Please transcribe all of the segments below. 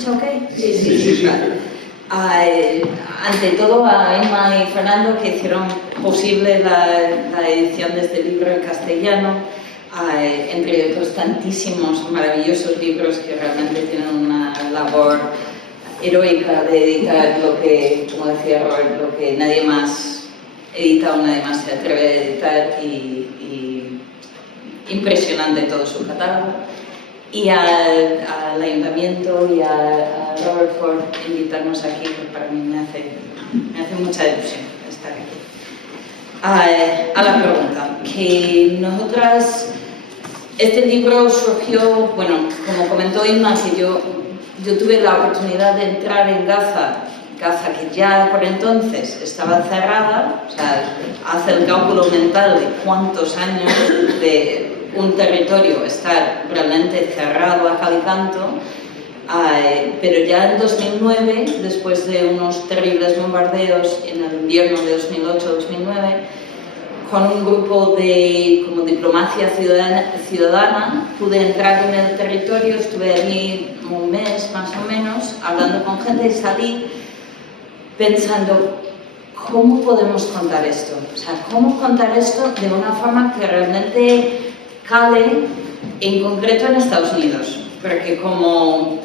escucha ok? Sí. Ante todo a Emma y Fernando, que hicieron posible la edición de este libro en castellano, entre otros tantísimos maravillosos libros que realmente tienen una labor heroica de editar lo que, como decía Robert, lo que nadie más edita o nadie más se atreve a editar, y impresionante todo su catálogo. Y al ayuntamiento y a Robert por invitarnos aquí, que para mí me hace mucha ilusión estar aquí. A la pregunta, que nosotras, este libro surgió, bueno, como comentó Inma, que yo tuve la oportunidad de entrar en Gaza, que ya por entonces estaba cerrada, o sea, hace el cálculo mental de cuántos años de un territorio estar realmente cerrado a cal y canto, pero ya en 2009, después de unos terribles bombardeos en el invierno de 2008-2009, con un grupo de como diplomacia ciudadana pude entrar en el territorio, estuve allí un mes más o menos, hablando con gente, y salí pensando, ¿cómo podemos contar esto? O sea, ¿cómo contar esto de una forma que realmente cale, en concreto en Estados Unidos? Porque como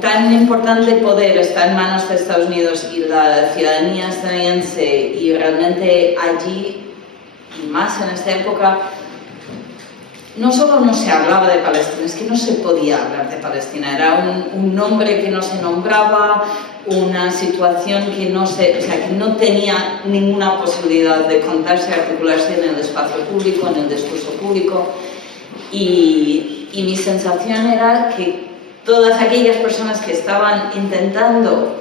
tan importante poder está en manos de Estados Unidos y la ciudadanía estadounidense, y realmente allí, y más en esta época, no solo no se hablaba de Palestina, es que no se podía hablar de Palestina, era un nombre que no se nombraba, una situación que que no tenía ninguna posibilidad de contarse, articularse en el espacio público, en el discurso público, y mi sensación era que todas aquellas personas que estaban intentando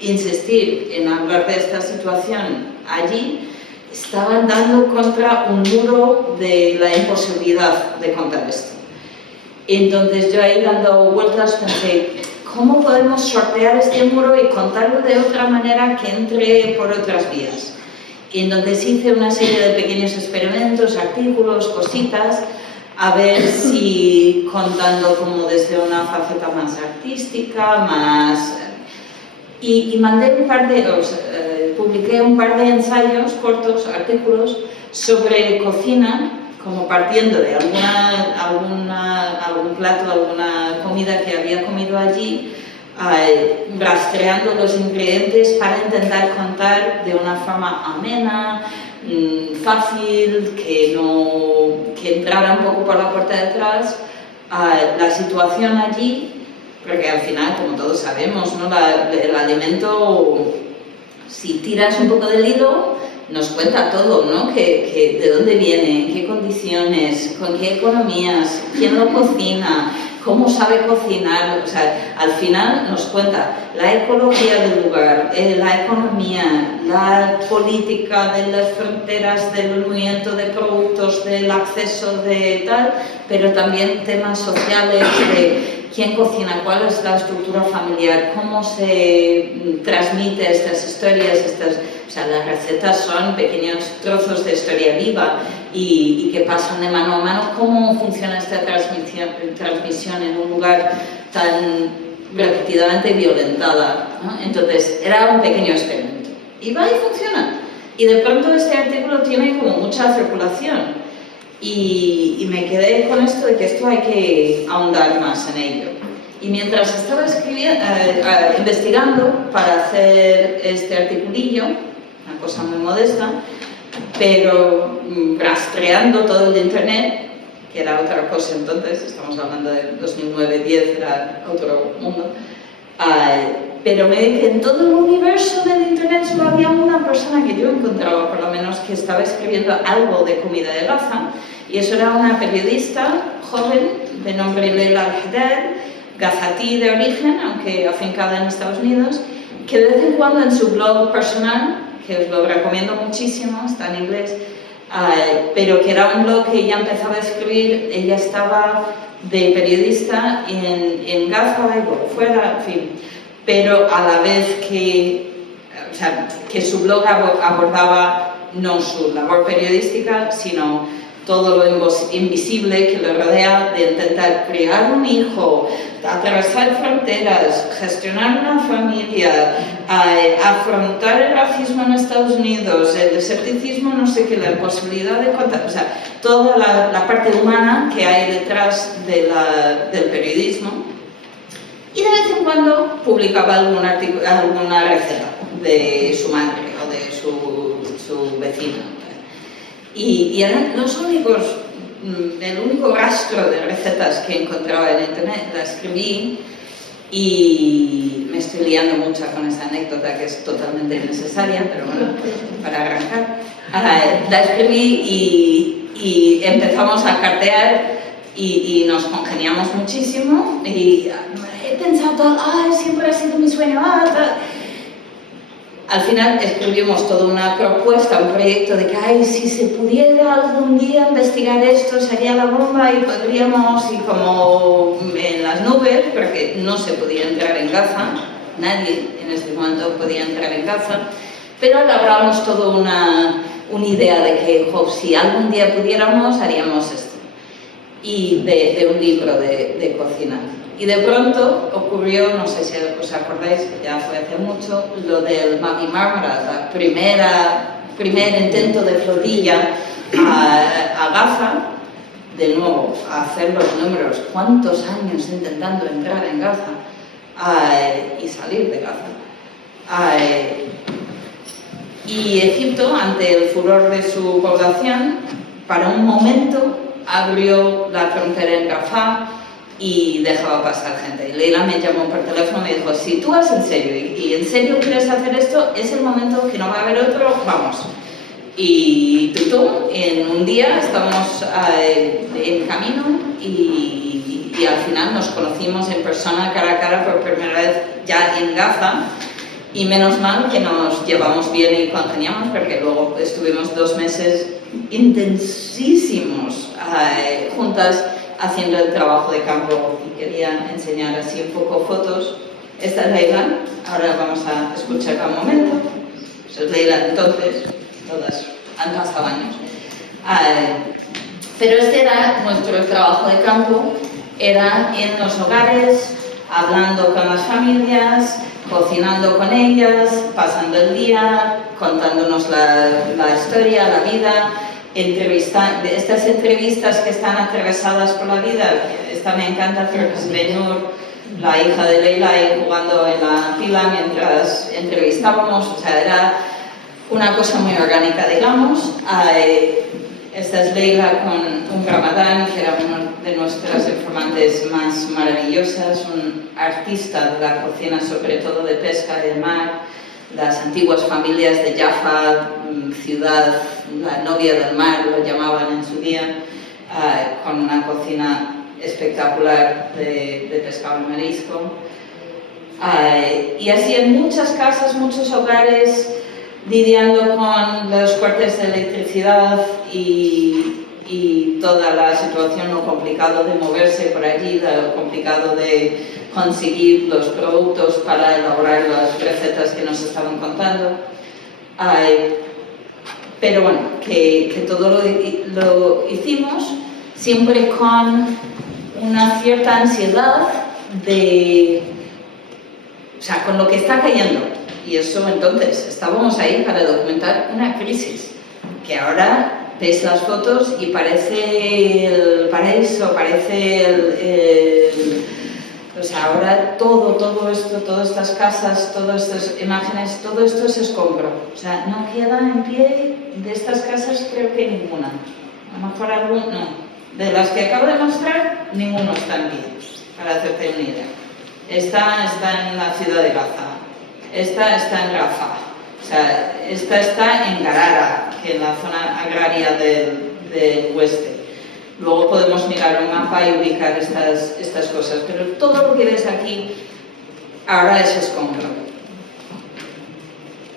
insistir en hablar de esta situación allí, estaban dando contra un muro de la imposibilidad de contar esto. Entonces yo ahí, dando vueltas, pensé, ¿cómo podemos sortear este muro y contarlo de otra manera que entre por otras vías? Y entonces hice una serie de pequeños experimentos, artículos, cositas, a ver si contando como desde una faceta más artística, más... Y mandé publiqué un par de ensayos cortos, artículos, sobre cocina, como partiendo de algún plato, alguna comida que había comido allí, rastreando los ingredientes para intentar contar de una forma amena, fácil, que entrara un poco por la puerta de atrás, la situación allí, porque al final, como todos sabemos, ¿no? El alimento, si tiras un poco del hilo, nos cuenta todo, ¿no? De dónde viene, en qué condiciones, con qué economías, quién lo cocina, cómo sabe cocinar. O sea, al final nos cuenta la ecología del lugar, la economía, la política de las fronteras, del movimiento de productos, del acceso de tal, pero también temas sociales de quién cocina, cuál es la estructura familiar, cómo se transmite estas historias, o sea, las recetas son pequeños trozos de historia viva y que pasan de mano a mano. ¿Cómo funciona esta transmisión en un lugar tan repetidamente violentada, ¿no? Entonces, era un pequeño experimento. Y va y funciona. Y de pronto este artículo tiene como mucha circulación. Y me quedé con esto de que esto hay que ahondar más en ello. Y mientras estaba investigando para hacer este articulillo, una cosa muy modesta, pero rastreando todo el internet, que era otra cosa entonces, estamos hablando de 2009-10, era otro mundo, pero me di que en todo el universo del internet solo había una persona que yo encontraba, por lo menos, que estaba escribiendo algo de comida de Gaza, y eso era una periodista joven de nombre Leila Al-Haddad, gazatí de origen, aunque afincada en Estados Unidos, que de vez en cuando en su blog personal, que os lo recomiendo muchísimo, está en inglés, pero que era un blog que ella empezaba a escribir, ella estaba de periodista en Gaza y por fuera, en fin, pero a la vez que su blog abordaba no su labor periodística, sino todo lo invisible que lo rodea, de intentar criar un hijo, atravesar fronteras, gestionar una familia, afrontar el racismo en Estados Unidos, el escepticismo, no sé qué, la imposibilidad de contar, o sea, toda la parte humana que hay detrás del periodismo. Y de vez en cuando publicaba alguna receta de su madre o de su vecina. Y eran los únicos, el único rastro de recetas que encontraba en internet. La escribí y me estoy liando mucho con esa anécdota que es totalmente innecesaria, pero bueno, para arrancar. La escribí y empezamos a cartear y nos congeniamos muchísimo y he pensado, siempre ha sido mi sueño, Al final escribimos toda una propuesta, un proyecto de que, si se pudiera algún día investigar esto, sería la bomba y podríamos, y como en las nubes, porque no se podía entrar en Gaza, nadie en este momento podía entrar en Gaza, pero elaboramos toda una idea de que, si algún día pudiéramos, haríamos esto. Y de un libro de cocina. Y de pronto ocurrió, no sé si os acordáis, ya fue hace mucho, lo del Mavi Marmara, primer intento de flotilla a Gaza, de nuevo, a hacer los números, cuántos años intentando entrar en Gaza y salir de Gaza. Y Egipto, ante el furor de su población, para un momento abrió la frontera en Rafah y dejaba pasar gente. Y Leila me llamó por teléfono y me dijo, si tú vas en serio y en serio quieres hacer esto, es el momento que no va a haber otro, vamos. Y en un día estábamos en camino y al final nos conocimos en persona, cara a cara, por primera vez ya en Gaza. Y menos mal que nos llevamos bien y congeniamos, porque luego estuvimos 2 meses intensísimos juntas haciendo el trabajo de campo. Y quería enseñar así un poco fotos. Esta es Leila, ahora vamos a escuchar un momento. Esta es Leila entonces, todas han pasado años. Pero este era nuestro trabajo de campo, era en los hogares, hablando con las familias, cocinando con ellas, pasando el día, contándonos la historia, la vida, estas entrevistas que están atravesadas por la vida. Esta me encanta, creo que es Benur, la hija de Leila, ahí jugando en la pila mientras entrevistábamos. O sea, era una cosa muy orgánica, digamos. Esta es Leila con un Ramadán, que era uno de nuestras informantes más maravillosas, un artista de la cocina, sobre todo de pesca y de mar, las antiguas familias de Jaffa, ciudad, la novia del mar, lo llamaban en su día, con una cocina espectacular de pescado y marisco. Y así en muchas casas, muchos hogares, lidiando con los cortes de electricidad y toda la situación, lo complicado de moverse por allí, lo complicado de conseguir los productos para elaborar las recetas que nos estaban contando. Pero bueno, que todo lo hicimos siempre con una cierta ansiedad con lo que está cayendo. Y eso, entonces, estábamos ahí para documentar una crisis, que ahora ves las fotos y parece el paraíso, ahora todo esto, todas estas casas, todas estas imágenes, todo esto es escombro. O sea, no queda en pie de estas casas, creo que ninguna. A lo mejor no. De las que acabo de mostrar, ninguno está en pie, para hacerte una idea. Esta está en la ciudad de Gaza. Esta está en Rafah, o sea, esta está en Garara, que es la zona agraria del oeste. Luego podemos mirar un mapa y ubicar estas cosas, pero todo lo que ves aquí ahora es escombro.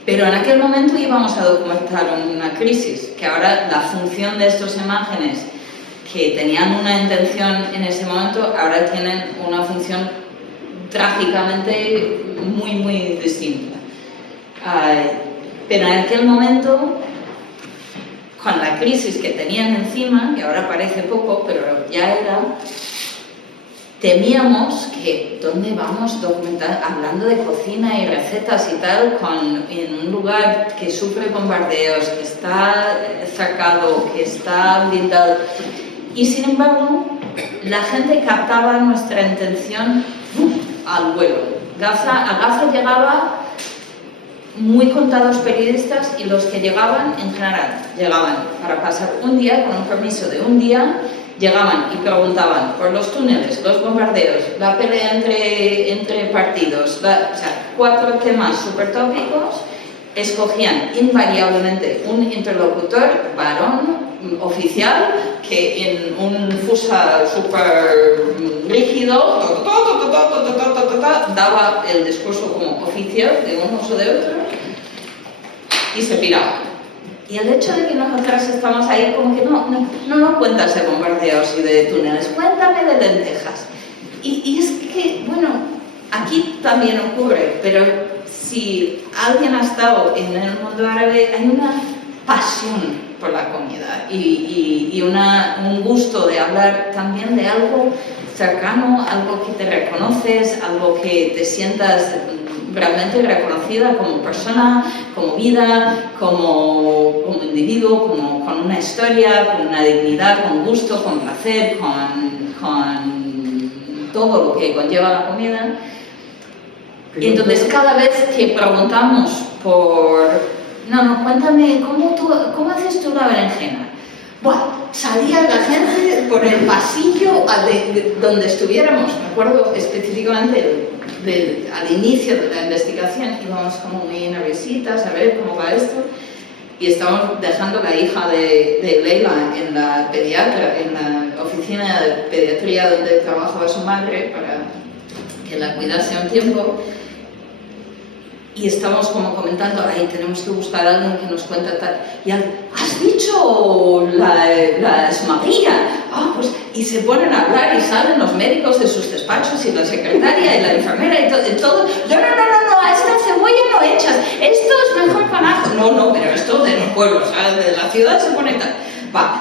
Pero en aquel momento íbamos a documentar una crisis, que ahora la función de estas imágenes, que tenían una intención en ese momento, ahora tienen una función trágicamente muy, muy distinta. Pero en aquel momento con la crisis que tenían encima, que ahora parece poco, pero ya era, temíamos que ¿dónde vamos hablando de cocina y recetas y tal en un lugar que sufre bombardeos, que está cercado, que está blindado? Y sin embargo, la gente captaba nuestra intención al vuelo. A Gaza llegaba muy contados periodistas y los que llegaban, en general, llegaban para pasar un día, con un permiso de un día, llegaban y preguntaban por los túneles, los bombardeos, la pelea entre partidos, o sea, 4 temas súper tópicos, escogían invariablemente un interlocutor varón, oficial, que en un fusa súper rígido daba el discurso como oficial de unos o de otros y se piraba. Y el hecho de que nosotras estamos ahí como que no cuentas de bombardeos y de túneles, cuéntame de lentejas. Y es que, bueno, aquí también ocurre, pero si alguien ha estado en el mundo árabe, hay una pasión por la comida y un gusto de hablar también de algo cercano, algo que te reconoces, algo que te sientas realmente reconocida como persona, como vida, como individuo, con una historia, con una dignidad, con gusto, con placer, con todo lo que conlleva la comida. Y entonces cada vez que preguntamos cuéntame, ¿cómo haces tú la berenjena? Bueno, salía la gente por el pasillo donde estuviéramos, me acuerdo específicamente al inicio de la investigación, íbamos como muy nerviositas a ver cómo va esto, y estábamos dejando la hija de Leila en la oficina de pediatría donde trabajaba su madre para que la cuidase un tiempo. Y estábamos como comentando, tenemos que buscar a alguien que nos cuente tal. Y ¿has dicho la María? Pues, y se ponen a hablar y salen los médicos de sus despachos y la secretaria y la enfermera y todo. No, a esta cebolla no echas, esto es mejor con ajo. No, pero esto de los pueblos, de la ciudad se pone tal.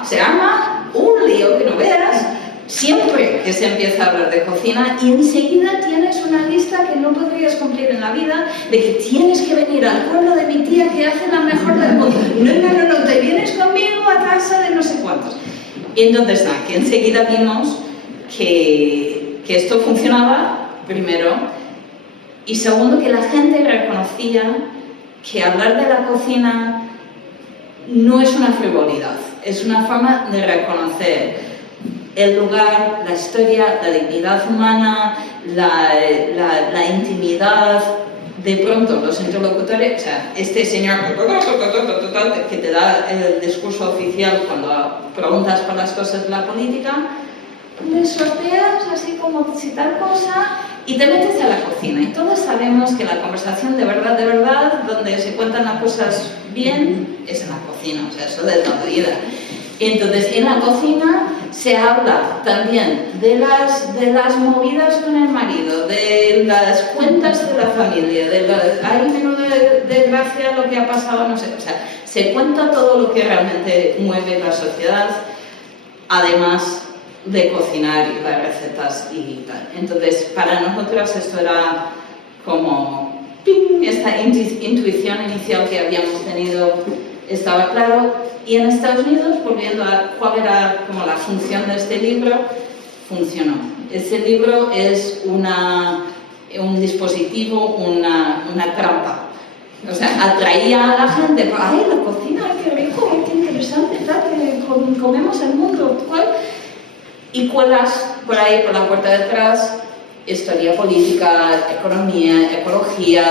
Se arma un lío que no veas. Siempre que se empieza a hablar de cocina y enseguida tienes una lista que no podrías cumplir en la vida de que tienes que venir al pueblo de mi tía que hace la mejor del mundo. No, te vienes conmigo a casa de no sé cuántos. Y entonces, que enseguida vimos que esto funcionaba, primero, y segundo, que la gente reconocía que hablar de la cocina no es una frivolidad, es una forma de reconocer el lugar, la historia, la dignidad humana, la intimidad. De pronto los interlocutores, o sea, este señor que te da el discurso oficial cuando preguntas por las cosas de la política, le sorteas así como si tal cosa y te metes a la cocina. Y todos sabemos que la conversación de verdad, donde se cuentan las cosas bien, es en la cocina, o sea, eso de toda la vida. Entonces, en la cocina se habla también de las movidas con el marido, de las cuentas de la familia, hay menuda desgracia lo que ha pasado, no sé, o sea, se cuenta todo lo que realmente mueve la sociedad, además de cocinar y dar recetas y tal. Entonces, para nosotras esto era como ¡ping! Esta intuición inicial que habíamos tenido estaba claro. Y en Estados Unidos, volviendo a cuál era como la función de este libro, funcionó. Este libro es un dispositivo, una trampa. O sea, atraía a la gente, ¡ay, la cocina, qué rico, qué interesante, tal, que comemos el mundo! ¿Cuál? Y cuelas por ahí, por la puerta de atrás, historia política, economía, ecología,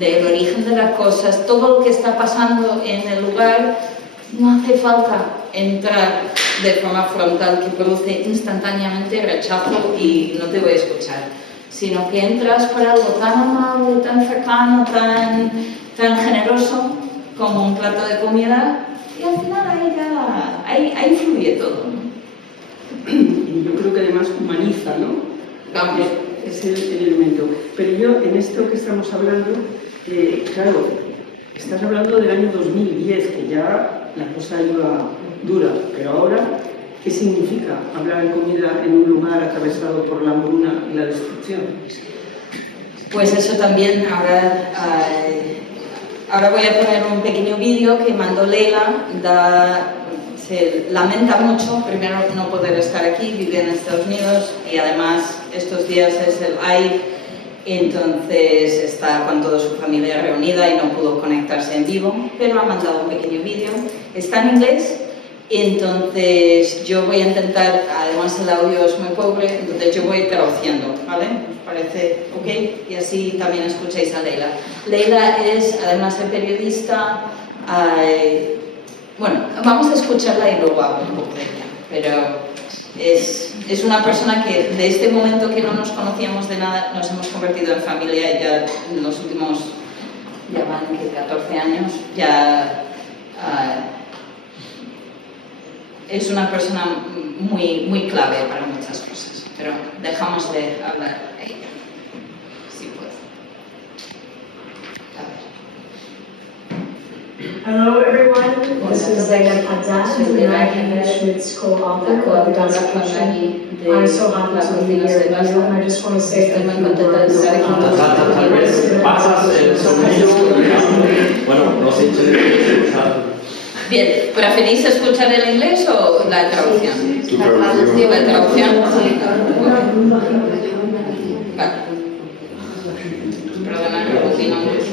del origen de las cosas, todo lo que está pasando en el lugar. No hace falta entrar de forma frontal que produce instantáneamente rechazo y no te voy a escuchar, sino que entras por algo tan amable, tan cercano, tan generoso como un plato de comida y al final ahí fluye todo, ¿no? Y yo creo que además humaniza, ¿no? Vamos. Es el elemento. Pero yo en esto que estamos hablando, claro, estás hablando del año 2010, que ya la cosa iba dura, pero ahora, ¿qué significa hablar en comida en un lugar atravesado por la hambruna y la destrucción? Pues eso también, ahora voy a poner un pequeño vídeo que mandó Leila. Se lamenta mucho, primero, no poder estar aquí, vive en Estados Unidos y además estos días es el Eid, entonces está con toda su familia reunida y no pudo conectarse en vivo, pero ha mandado un pequeño vídeo. Está en inglés, entonces yo voy a intentar, además el audio es muy pobre, entonces yo voy traduciendo, ¿vale? ¿Os parece ok? Y así también escucháis a Leila. Leila es, además de periodista, bueno, vamos a escucharla y luego hablo un poco de ella, pero es una persona que de este momento que no nos conocíamos de nada, nos hemos convertido en familia ya en los últimos, ya van 14 años, ya es una persona muy clave para muchas cosas, pero dejamos de hablar a ella, si puedo. A ver. Hello everyone, this is Zainab Haddad, the Maggie Schmitz co-author of the Gaza Kitchen. I'm so happy to be here with you, and I just want to say thank you Bien, ¿preferís escuchar el inglés o la traducción? La traducción. Vale. Perdona, rebobino un poquito.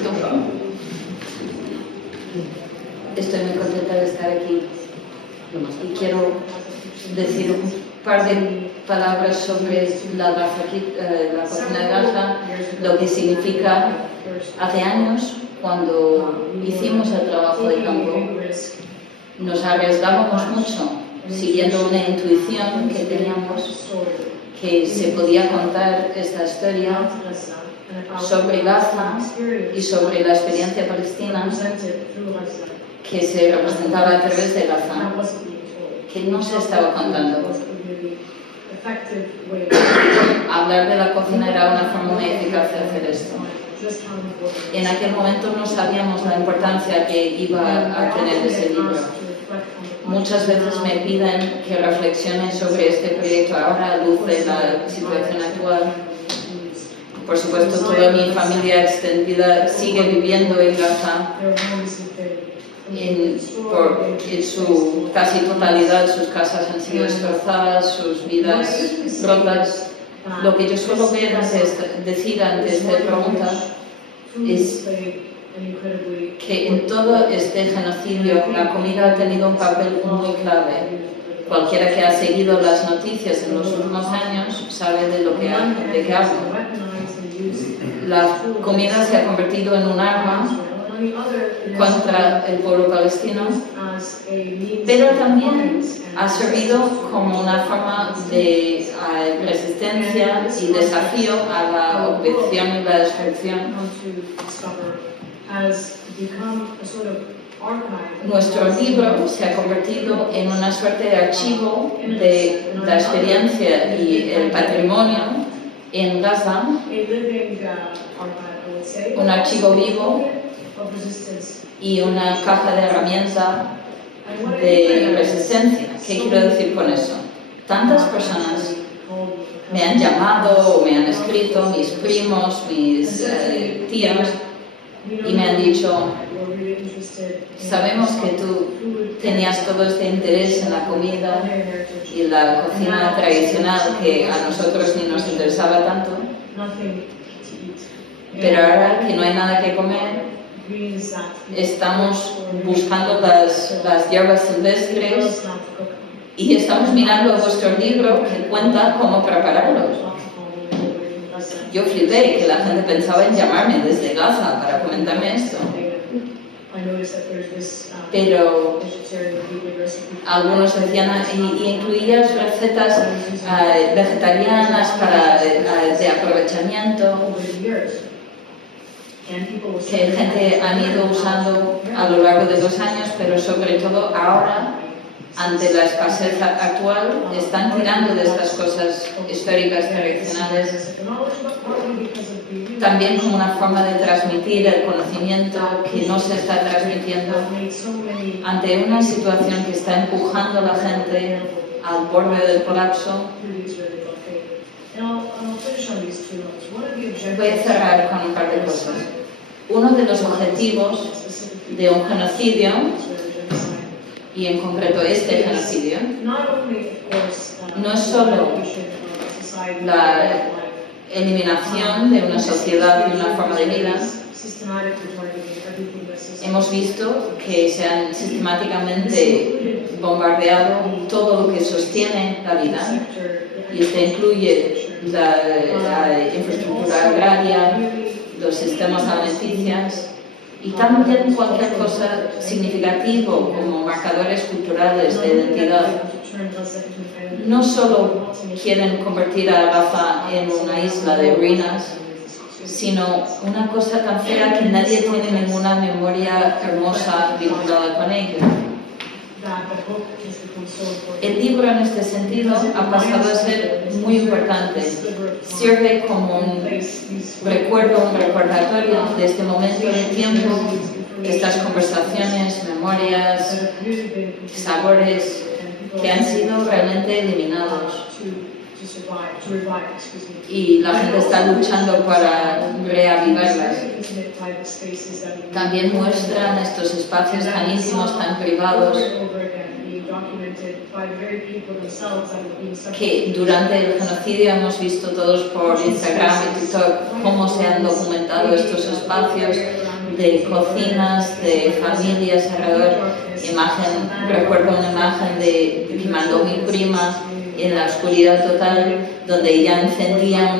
Estoy muy contenta de estar aquí y quiero decir un par de palabras sobre la cocina de Gaza, lo que significa. Hace años, cuando hicimos el trabajo de campo, nos arriesgábamos mucho, siguiendo una intuición que teníamos, que se podía contar esta historia sobre Gaza y sobre la experiencia palestina que se representaba a través de Gaza, que no se estaba contando. Hablar de la cocina era una forma muy eficaz de hacer esto. En aquel momento no sabíamos la importancia que iba a tener ese libro. Muchas veces me piden que reflexione sobre este proyecto ahora a luz de la situación actual. Por supuesto, toda mi familia extendida sigue viviendo en Gaza. En su casi totalidad sus casas han sido destrozadas, sus vidas rotas. Lo que yo suelo decir ante esta pregunta es que en todo este genocidio la comida ha tenido un papel muy clave. Cualquiera que ha seguido las noticias en los últimos años sabe de qué hablo. La comida se ha convertido en un arma contra el pueblo palestino, pero también ha servido como una forma de resistencia y desafío a la ocupación y la destrucción. Nuestro libro se ha convertido en una suerte de archivo de la experiencia y el patrimonio en Gaza, un archivo vivo y una caja de herramientas de resistencia. ¿Qué quiero decir con eso? Tantas personas me han llamado o me han escrito, mis primos, mis tíos, y me han dicho: sabemos que tú tenías todo este interés en la comida y la cocina tradicional que a nosotros ni nos interesaba tanto, pero ahora que no hay nada que comer, estamos buscando las hierbas silvestres y estamos mirando vuestro libro que cuenta cómo prepararlos. Yo flipé que la gente pensaba en llamarme desde Gaza para comentarme esto. Pero algunos decían, y incluías recetas vegetarianas de aprovechamiento, que gente ha ido usando a lo largo de 2 años, pero sobre todo ahora ante la escasez actual, están tirando de estas cosas históricas tradicionales también como una forma de transmitir el conocimiento que no se está transmitiendo ante una situación que está empujando a la gente al borde del colapso. Voy a cerrar con un par de cosas. Uno de los objetivos de un genocidio, y en concreto este genocidio, no es solo la eliminación de una sociedad y una forma de vida. Hemos visto que se han sistemáticamente bombardeado todo lo que sostiene la vida, y esto incluye la infraestructura agraria, los sistemas alimenticios y también cualquier cosa significativa como marcadores culturales de identidad. No solo quieren convertir a Gaza en una isla de ruinas, sino una cosa tan fea que nadie tiene ninguna memoria hermosa vinculada con ello. El libro en este sentido ha pasado a ser muy importante. Sirve como un recuerdo, un recordatorio de este momento de tiempo, de estas conversaciones, memorias, sabores que han sido realmente eliminados. Y la gente está luchando para reavivarlas. También muestran estos espacios tan íntimos, tan privados, que durante el genocidio hemos visto todos por Instagram y TikTok cómo se han documentado estos espacios de cocinas, de familias alrededor. Recuerdo una imagen que mandó mi prima en la oscuridad total, donde ella encendía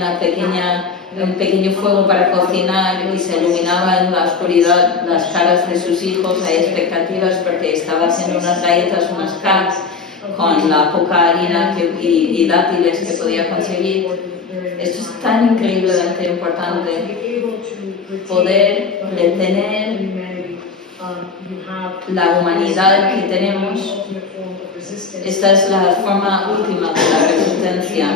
un pequeño fuego para cocinar y se iluminaba en la oscuridad las caras de sus hijos. Hay expectativas porque estaba haciendo unas galletas, unas cakes, con la poca harina y dátiles que podía conseguir. Esto es tan increíblemente importante, poder retener la humanidad que tenemos. Esta es la forma última de la resistencia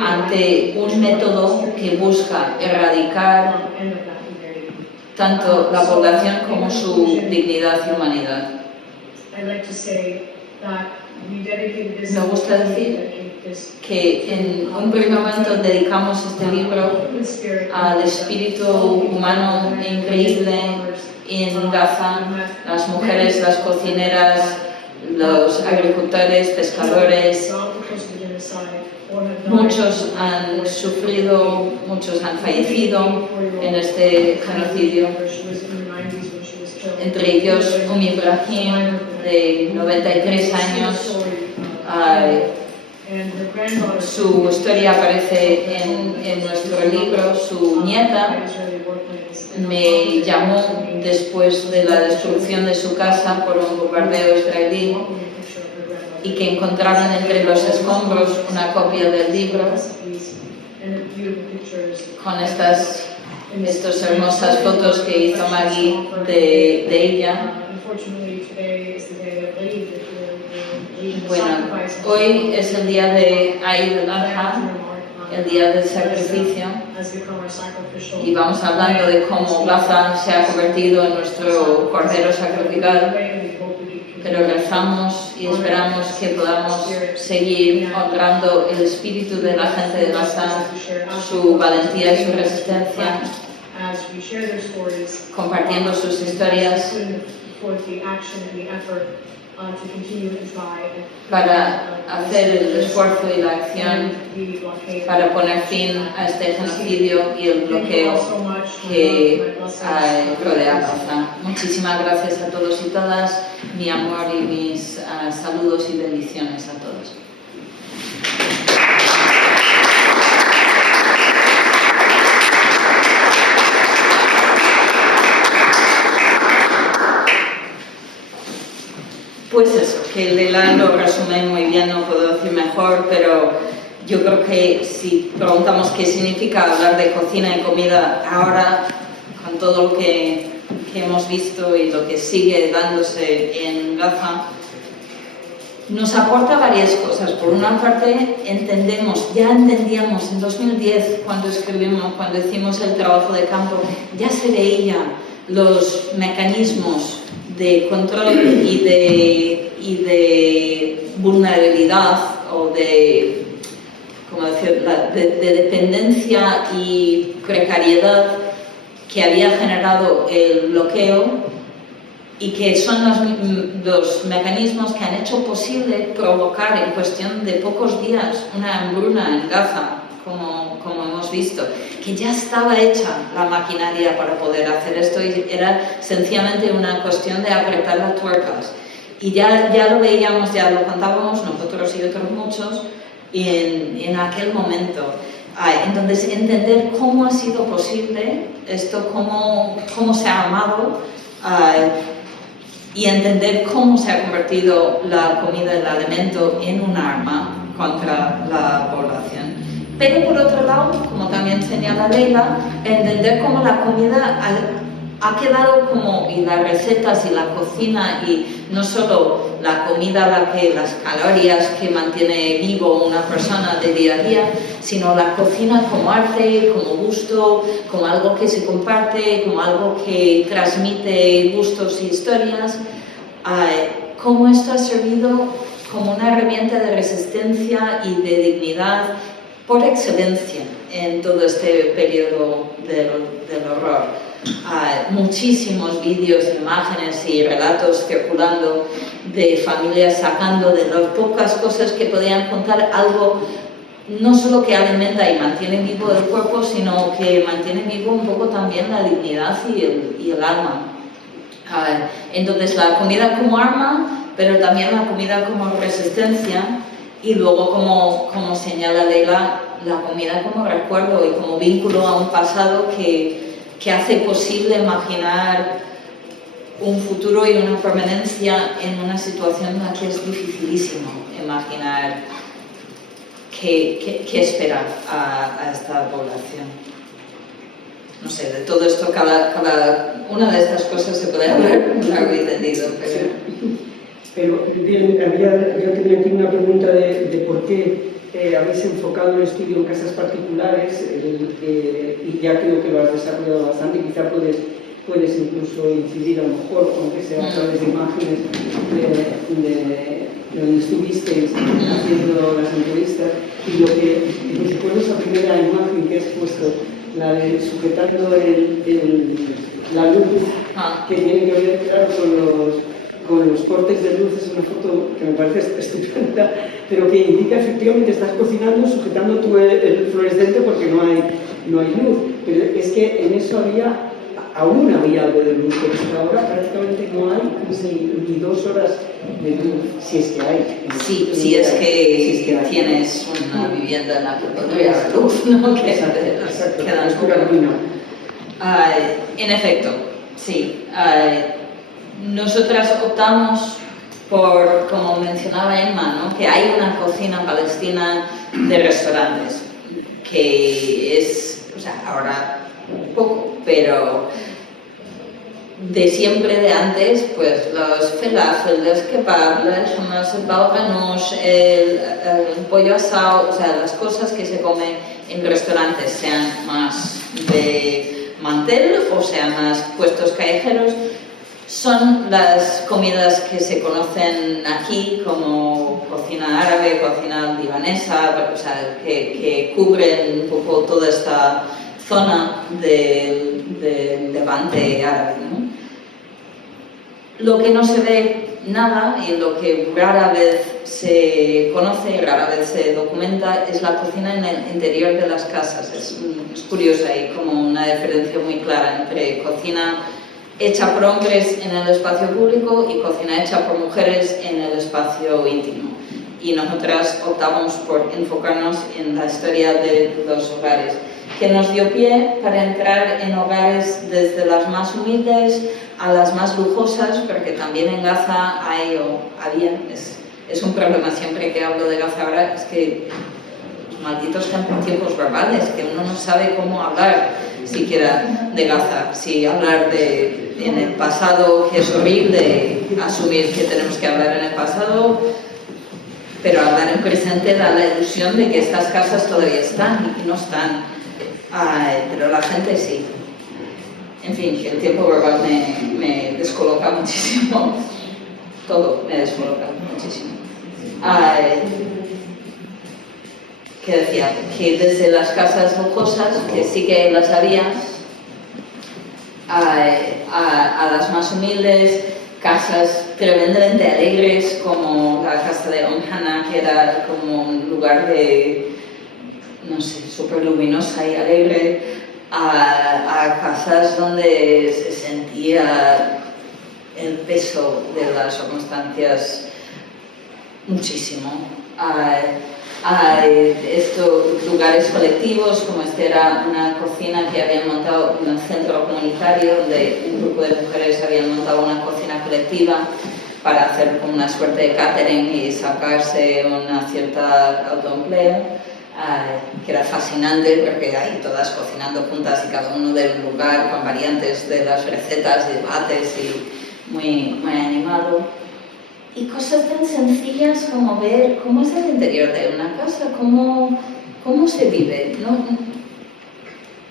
ante un método que busca erradicar tanto la población como su dignidad y humanidad. Me gusta decir que en un primer momento dedicamos este libro al espíritu humano increíble en Gaza, las mujeres, las cocineras, los agricultores, pescadores. Muchos han sufrido, muchos han fallecido en este genocidio. Entre ellos Ibrahim, de 93 años. Su historia aparece en nuestro libro. Su nieta me llamó después de la destrucción de su casa por un bombardeo israelí y que encontraron entre los escombros una copia del libro con estas hermosas fotos que hizo Maggie de ella. Bueno, hoy es el día de Eid al-Adha, el día del sacrificio, y vamos hablando de cómo Gaza se ha convertido en nuestro cordero sacrificado, pero rezamos y esperamos que podamos seguir honrando el espíritu de la gente de Gaza, su valentía y su resistencia, compartiendo sus historias, para hacer el esfuerzo y la acción para poner fin a este genocidio y el bloqueo que rodea Gaza. Muchísimas gracias a todos y todas, mi amor y mis saludos y bendiciones a todos. Pues eso, que el Leila lo resume muy bien, no puedo decir mejor, pero yo creo que si preguntamos qué significa hablar de cocina y comida ahora, con todo lo que que hemos visto y lo que sigue dándose en Gaza nos aporta varias cosas. Por una parte, ya entendíamos en 2010, cuando hicimos el trabajo de campo, ya se veía los mecanismos de control y de vulnerabilidad o de dependencia y precariedad que había generado el bloqueo, y que son los mecanismos que han hecho posible provocar en cuestión de pocos días una hambruna en Gaza, como hemos visto, que ya estaba hecha la maquinaria para poder hacer esto y era sencillamente una cuestión de apretar las tuercas. Y ya lo veíamos, ya lo contábamos nosotros y otros muchos en aquel momento. Entonces, entender cómo ha sido posible esto, cómo se ha armado, y entender cómo se ha convertido la comida, el alimento, en un arma contra la población. Pero por otro lado, como también señala Leila, entender cómo la comida ha quedado y las recetas y la cocina, y no solo la comida, las calorías que mantiene vivo una persona de día a día, sino la cocina como arte, como gusto, como algo que se comparte, como algo que transmite gustos y historias. Cómo esto ha servido como una herramienta de resistencia y de dignidad por excelencia en todo este periodo del horror. Muchísimos vídeos, imágenes y relatos circulando de familias sacando de las pocas cosas que podían contar algo no solo que alimenta y mantiene vivo el cuerpo, sino que mantiene vivo un poco también la dignidad y el alma. Entonces, la comida como arma, pero también la comida como resistencia, y luego, como señala Leila, la comida como recuerdo y como vínculo a un pasado que hace posible imaginar un futuro y una permanencia en una situación en la que es dificilísimo imaginar qué esperar a esta población. No sé, de todo esto, cada una de estas cosas se puede hablar largo y tendido, pero bien, yo tenía aquí una pregunta de por qué habéis enfocado el estudio en casas particulares, y ya creo que lo has desarrollado bastante, quizá puedes incluso incidir a lo mejor, aunque sea a través de imágenes de donde estuvisteis haciendo las entrevistas, y lo que recuerdo esa primera imagen que has puesto, la de sujetando la luz, que tiene que ver, claro, con los cortes de luz. Es una foto que me parece estupenda, pero que indica efectivamente estás cocinando sujetando tú el fluorescente porque no hay luz. Pero es que en eso aún había algo de luz, pero hasta ahora prácticamente no hay ni 2 horas de luz, si es que hay. Sí, si es que tienes una vivienda en la que podría haber luz, ¿no? Que exacto, quedan es pura ruina. En efecto, sí. Nosotras optamos por, como mencionaba Emma, ¿no? Que hay una cocina palestina de restaurantes, que es, ahora poco, pero de siempre, de antes, pues los falafel, los kebab, el hummus, el bauganoush, el pollo asado, las cosas que se comen en restaurantes, sean más de mantel o sean más puestos callejeros, son las comidas que se conocen aquí como cocina árabe, cocina libanesa, que cubren un poco toda esta zona del Levante árabe, ¿no? Lo que no se ve nada y lo que rara vez se conoce y rara vez se documenta es la cocina en el interior de las casas. Es curioso, hay como una diferencia muy clara entre cocina hecha por hombres en el espacio público y cocina hecha por mujeres en el espacio íntimo. Y nosotras optamos por enfocarnos en la historia de los hogares, que nos dio pie para entrar en hogares desde las más humildes a las más lujosas, porque también en Gaza había, es un problema siempre que hablo de Gaza ahora, es que los malditos tiempos verbales, que uno no sabe cómo hablar siquiera de Gaza. Sí, hablar en el pasado, que es horrible, asumir que tenemos que hablar en el pasado, pero hablar en presente da la ilusión de que estas casas todavía están y no están. Pero la gente sí. En fin, que el tiempo verbal me descoloca muchísimo. Todo me descoloca muchísimo. Que decía, que desde las casas lujosas, que sí que las había, a las más humildes, casas tremendamente alegres, como la casa de Hannah, que era como un lugar de, no sé, súper luminosa y alegre, a casas donde se sentía el peso de las circunstancias muchísimo. Estos lugares colectivos, como era una cocina que habían montado en un centro comunitario, donde un grupo de mujeres habían montado una cocina colectiva para hacer como una suerte de catering y sacarse una cierta autoempleo, que era fascinante porque ahí todas cocinando juntas y cada uno de un lugar con variantes de las recetas y debates y muy, muy animado. Y cosas tan sencillas como ver cómo es el interior de una casa, cómo se vive, ¿no?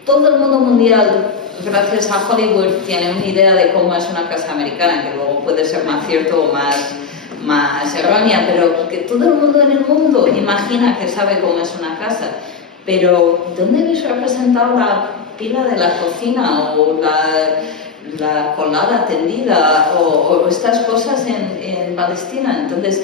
Todo el mundo mundial, gracias a Hollywood, tiene una idea de cómo es una casa americana, que luego puede ser más cierto o más errónea, pero que todo el mundo en el mundo imagina que sabe cómo es una casa. Pero ¿dónde habéis representado la pila de la cocina o la colada tendida o estas cosas en Palestina? Entonces,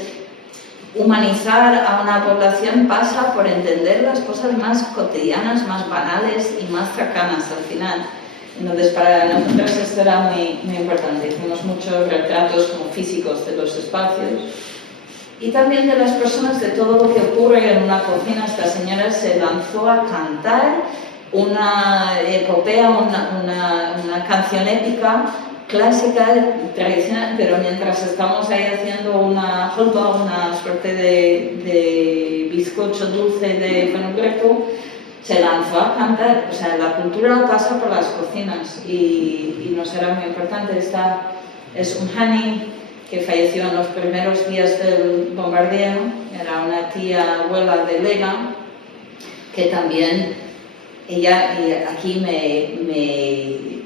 humanizar a una población pasa por entender las cosas más cotidianas, más banales y más cercanas al final. Entonces, para nosotros esto era muy, muy importante. Hicimos muchos retratos como físicos de los espacios y también de las personas, de todo lo que ocurre en una cocina. Esta señora se lanzó a cantar una epopea, una canción épica, clásica, tradicional, pero mientras estamos ahí haciendo una suerte de bizcocho dulce de fenogreco, se lanzó a cantar. O sea, la cultura pasa por las cocinas y nos era muy importante. Esta es Hani, que falleció en los primeros días del bombardeo, era una tía abuela de Lega, que también ella, y aquí me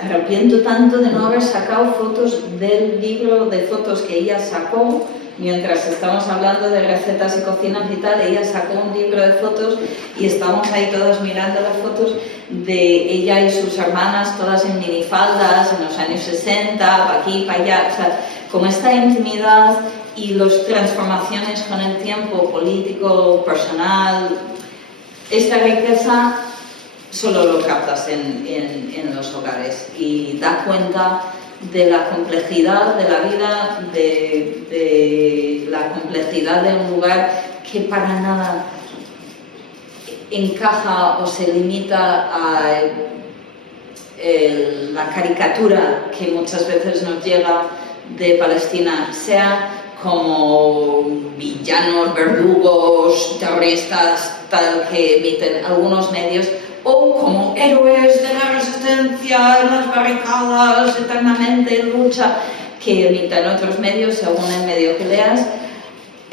arrepiento tanto de no haber sacado fotos del libro de fotos que ella sacó. Mientras estamos hablando de recetas y cocinas y tal, ella sacó un libro de fotos y estamos ahí todos mirando las fotos de ella y sus hermanas, todas en minifaldas, en los años 60, para aquí, para allá. O sea, como esta intimidad y las transformaciones con el tiempo político, personal, esta riqueza solo lo captas en los hogares y da cuenta de la complejidad de la vida, de la complejidad de un lugar que para nada encaja o se limita a la caricatura que muchas veces nos llega de Palestina, sea como villanos, verdugos, terroristas, tal que emiten algunos medios, o como héroes de la resistencia en las barricadas, eternamente en lucha, que emiten otros medios según el medio que leas.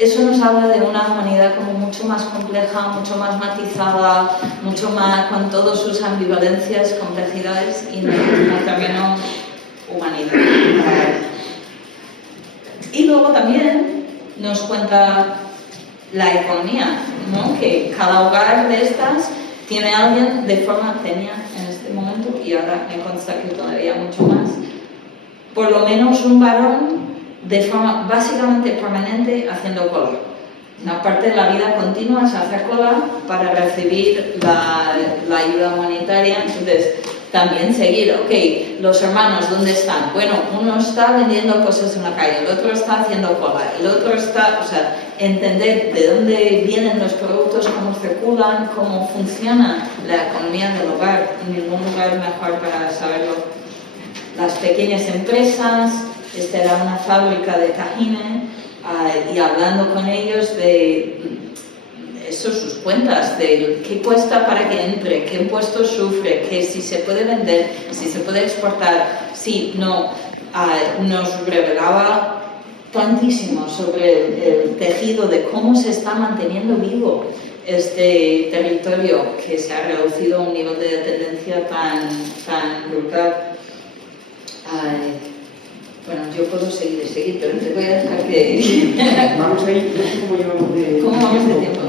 Eso nos habla de una humanidad como mucho más compleja, mucho más matizada, mucho más con todas sus ambivalencias, complejidades y no terminó humanidad. Y luego también nos cuenta la economía, ¿no? Que cada hogar de estas tiene a alguien de forma, tenía en este momento, y ahora me consta que todavía mucho más, por lo menos un varón de forma básicamente permanente haciendo cola. Una parte de la vida continua es hacer cola para recibir la ayuda humanitaria. Entonces, también seguir, ok, los hermanos, ¿dónde están? Bueno, uno está vendiendo cosas en la calle, el otro está haciendo cola, el otro está, o sea, entender de dónde vienen los productos, cómo circulan, cómo funciona la economía del hogar. En ningún lugar mejor para saberlo. Las pequeñas empresas, esta era una fábrica de tajines, y hablando con ellos de sus cuentas de qué cuesta para que entre, qué impuestos sufre, que si se puede vender, si se puede exportar, si no. Nos revelaba tantísimo sobre el tejido de cómo se está manteniendo vivo este territorio, que se ha reducido a un nivel de dependencia tan brutal. Bueno, yo puedo seguir, pero te voy a dejar que... Vamos a ir, no sé cómo llevamos de ¿Cómo vamos de tiempo?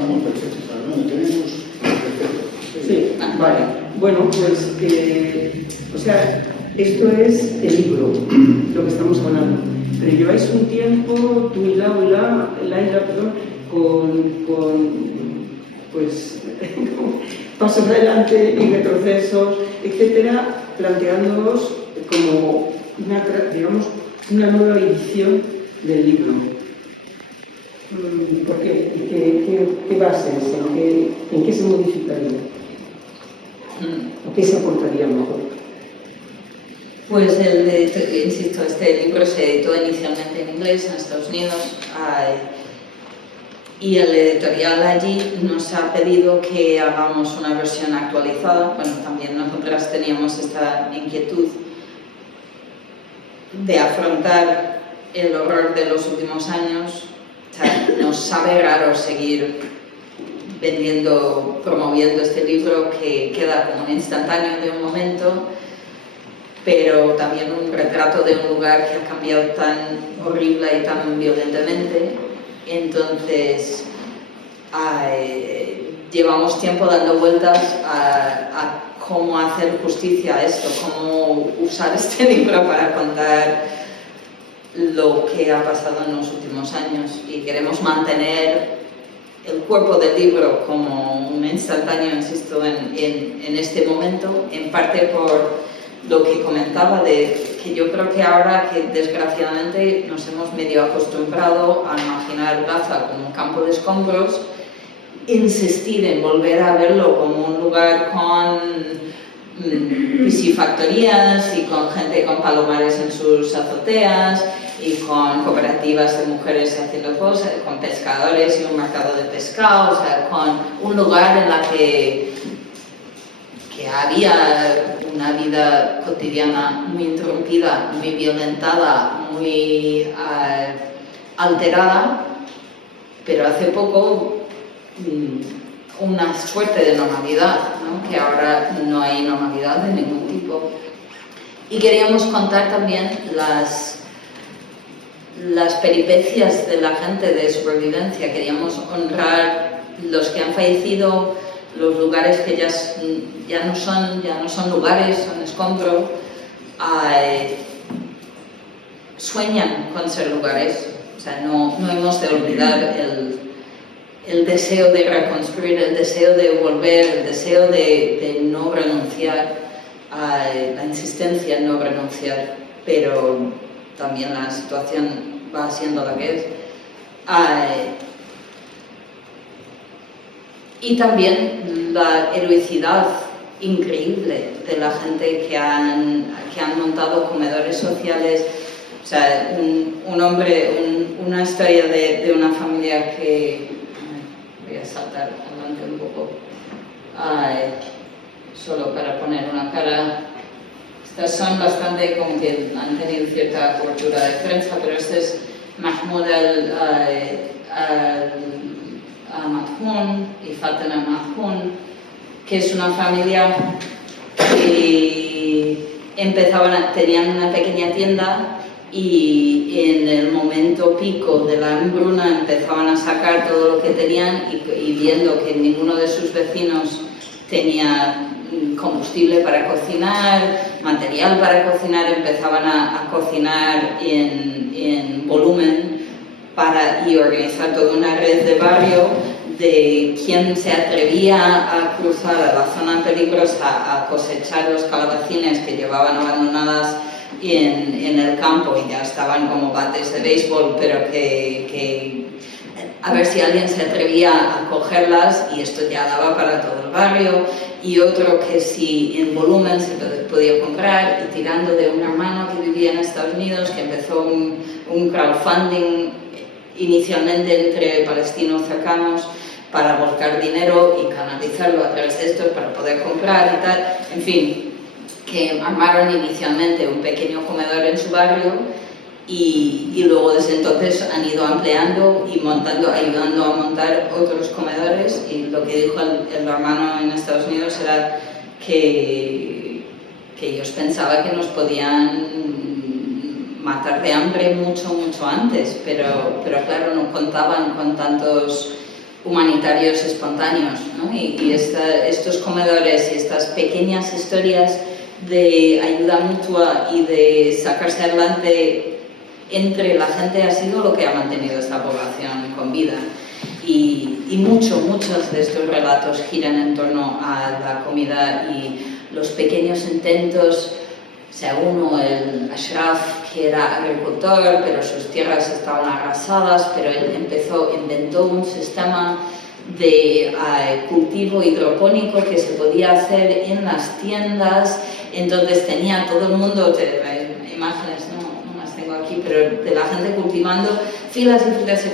Sí, vale. Bueno, pues, o sea, esto es el libro, lo que estamos hablando. Pero lleváis un tiempo, tú y Laila, perdón, pues, pasos adelante y retrocesos, etcétera, planteándoos como una nueva edición del libro. ¿Por qué? ¿Qué bases? ¿En qué se modificaría? ¿O qué se aportaría mejor? Pues insisto, este libro se editó inicialmente en inglés en Estados Unidos y el editorial allí nos ha pedido que hagamos una versión actualizada. Bueno, también nosotras teníamos esta inquietud de afrontar el horror de los últimos años. O sea, nos sabe raro seguir promoviendo este libro que queda como un instantáneo de un momento, pero también un retrato de un lugar que ha cambiado tan horrible y tan violentamente. Entonces, llevamos tiempo dando vueltas a cómo hacer justicia a esto, cómo usar este libro para contar lo que ha pasado en los últimos años, y queremos mantener el cuerpo del libro como un instantáneo, insisto, en este momento, en parte por lo que comentaba de que yo creo que ahora que desgraciadamente nos hemos medio acostumbrado a imaginar Gaza como un campo de escombros, insistir en volver a verlo como un lugar con piscifactorías y con gente con palomares en sus azoteas y con cooperativas de mujeres haciendo cosas, con pescadores y un mercado de pescado, o sea, con un lugar en la que había una vida cotidiana muy interrumpida, muy violentada, muy alterada, pero hace poco una suerte de normalidad, ¿no? Que ahora no hay normalidad de ningún tipo. Y queríamos contar también las peripecias de la gente de supervivencia. Queríamos honrar los que han fallecido, los lugares que ya no son lugares, son escombros, sueñan con ser lugares. O sea, no hemos de olvidar el deseo de reconstruir, el deseo de volver, el deseo de no renunciar, la insistencia en no renunciar, pero también la situación va siendo la que es. Y también la heroicidad increíble de la gente que han montado comedores sociales. O sea, una historia de una familia que... Voy a saltar adelante un poco, solo para poner una cara. Estas son bastante como que han tenido cierta cobertura de prensa, pero este es Mahmoud al-Madhoun y Faten al-Madhoun, que es una familia que tenían una pequeña tienda y en el momento pico de la hambruna empezaban a sacar todo lo que tenían y viendo que ninguno de sus vecinos tenía combustible para cocinar, material para cocinar, empezaban a cocinar en volumen y organizar toda una red de barrio de quien se atrevía a cruzar a la zona peligrosa a cosechar los calabacines que llevaban abandonadas en el campo y ya estaban como bates de béisbol, pero que a ver si alguien se atrevía a cogerlas, y esto ya daba para todo el barrio. Y otro que si en volumen se podía comprar, y tirando de un hermano que vivía en Estados Unidos, que empezó un crowdfunding inicialmente entre palestinos cercanos para buscar dinero y canalizarlo a través de esto para poder comprar y tal. En fin, que armaron inicialmente un pequeño comedor en su barrio y luego desde entonces han ido ampliando y ayudando a montar otros comedores, y lo que dijo el hermano en Estados Unidos era que ellos pensaban que nos podían matar de hambre mucho antes, pero claro, no contaban con tantos humanitarios espontáneos, ¿no? Y estos comedores y estas pequeñas historias de ayuda mutua y de sacarse adelante entre la gente ha sido lo que ha mantenido esta población con vida. Y muchos de estos relatos giran en torno a la comida y los pequeños intentos. O sea, uno, el Ashraf, que era agricultor, pero sus tierras estaban arrasadas, pero él inventó un sistema de cultivo hidropónico que se podía hacer en las tiendas. Entonces tenía todo el mundo, imágenes, no las tengo aquí, pero de la gente cultivando filas y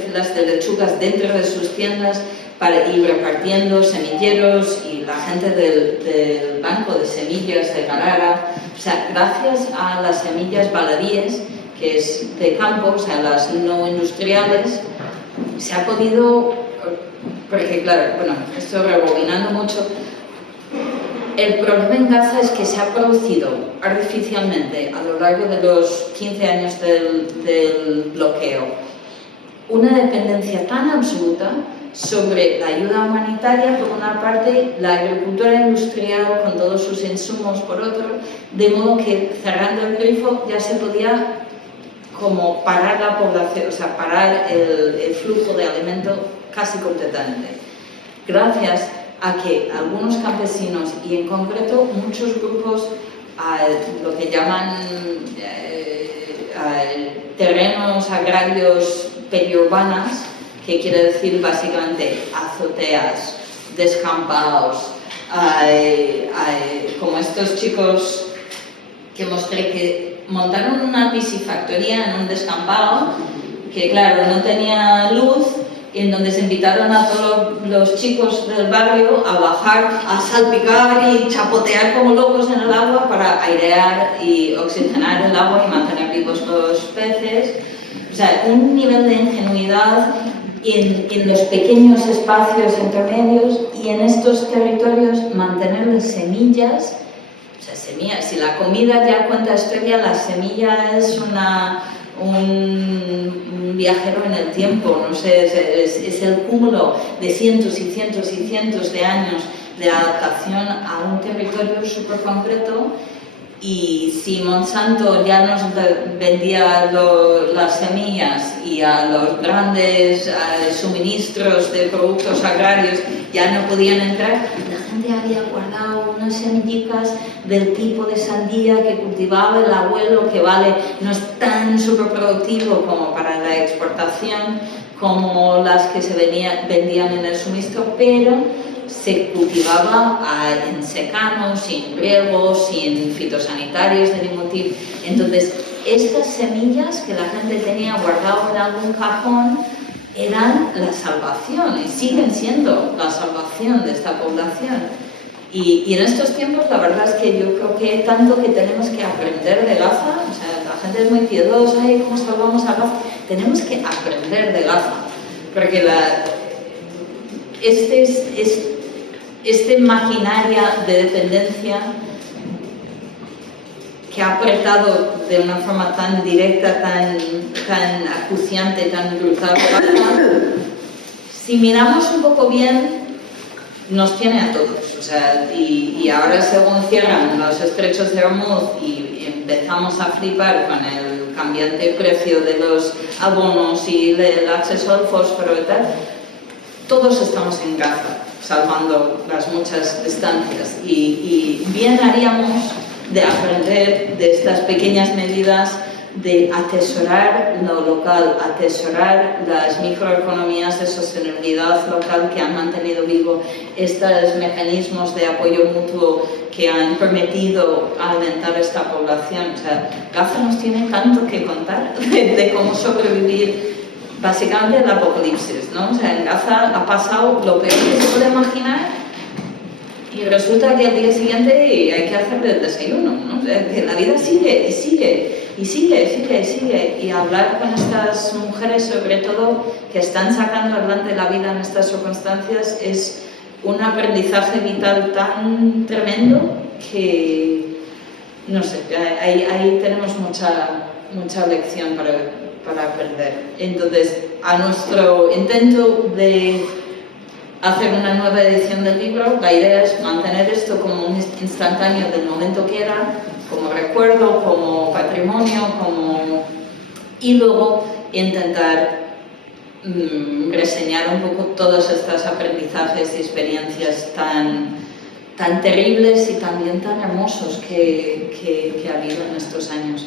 filas de lechugas dentro de sus tiendas para ir repartiendo semilleros, y la gente del banco de semillas de Carrara. O sea, gracias a las semillas baladíes, que es de campo, o sea, las no industriales, se ha podido, porque claro, bueno, estoy rebobinando mucho. El problema en Gaza es que se ha producido artificialmente a lo largo de los 15 años del bloqueo una dependencia tan absoluta sobre la ayuda humanitaria por una parte, la agricultura industrial con todos sus insumos por otro, de modo que cerrando el grifo ya se podía como parar la población, o sea, parar el flujo de alimento casi completamente. Gracias a que algunos campesinos y en concreto muchos grupos, lo que llaman terrenos agrarios periurbanas, que quiere decir básicamente azoteas, descampados, como estos chicos que mostré que montaron una piscifactoría en un descampado que claro no tenía luz, y en donde se invitaron a todos los chicos del barrio a bajar, a salpicar y chapotear como locos en el agua para airear y oxigenar el agua y mantener vivos los peces. O sea, un nivel de ingenuidad en los pequeños espacios intermedios, y en estos territorios mantenerles semillas. O sea, semillas, si la comida ya cuenta historia, la semilla es un viajero en el tiempo, no sé, es el cúmulo de cientos y cientos y cientos de años de adaptación a un territorio súper concreto. Y si Monsanto ya nos vendía las semillas y a los grandes suministros de productos agrarios ya no podían entrar, la gente había guardado unas semillitas del tipo de sandía que cultivaba el abuelo, que no es tan superproductivo como para la exportación como las que se vendían en el suministro, pero se cultivaba en secano, sin riego, sin fitosanitarios de ningún tipo. Entonces, estas semillas que la gente tenía guardado en algún cajón eran la salvación y siguen siendo la salvación de esta población. Y en estos tiempos la verdad es que yo creo que tanto que tenemos que aprender de Gaza, o sea, la gente es muy piedosa, ¿cómo salvamos a Gaza? Tenemos que aprender de Gaza, porque maquinaria de dependencia que ha apretado de una forma tan directa, tan acuciante, tan brutal, si miramos un poco bien, nos tiene a todos. O sea, y ahora según cierran los estrechos de Hormuz y empezamos a flipar con el cambiante precio de los abonos y el acceso al fósforo y tal, todos estamos en Gaza, salvando las muchas distancias, y bien haríamos de aprender de estas pequeñas medidas de atesorar lo local, atesorar las microeconomías de sostenibilidad local que han mantenido vivo estos mecanismos de apoyo mutuo que han permitido alimentar esta población. O sea, Gaza nos tiene tanto que contar de cómo sobrevivir básicamente el apocalipsis, ¿no? O sea, en Gaza ha pasado lo peor que se puede imaginar y resulta que al día siguiente hay que hacer el desayuno, ¿no? O sea, que la vida sigue y sigue y sigue y sigue, y hablar con estas mujeres, sobre todo, que están sacando adelante la vida en estas circunstancias, es un aprendizaje vital tan tremendo que, no sé, ahí tenemos mucha lección para aprender. Entonces, a nuestro intento de hacer una nueva edición del libro, la idea es mantener esto como un instantáneo del momento que era, como recuerdo, como patrimonio, y luego intentar reseñar un poco todos estos aprendizajes y experiencias tan terribles y también tan hermosos que ha habido en estos años.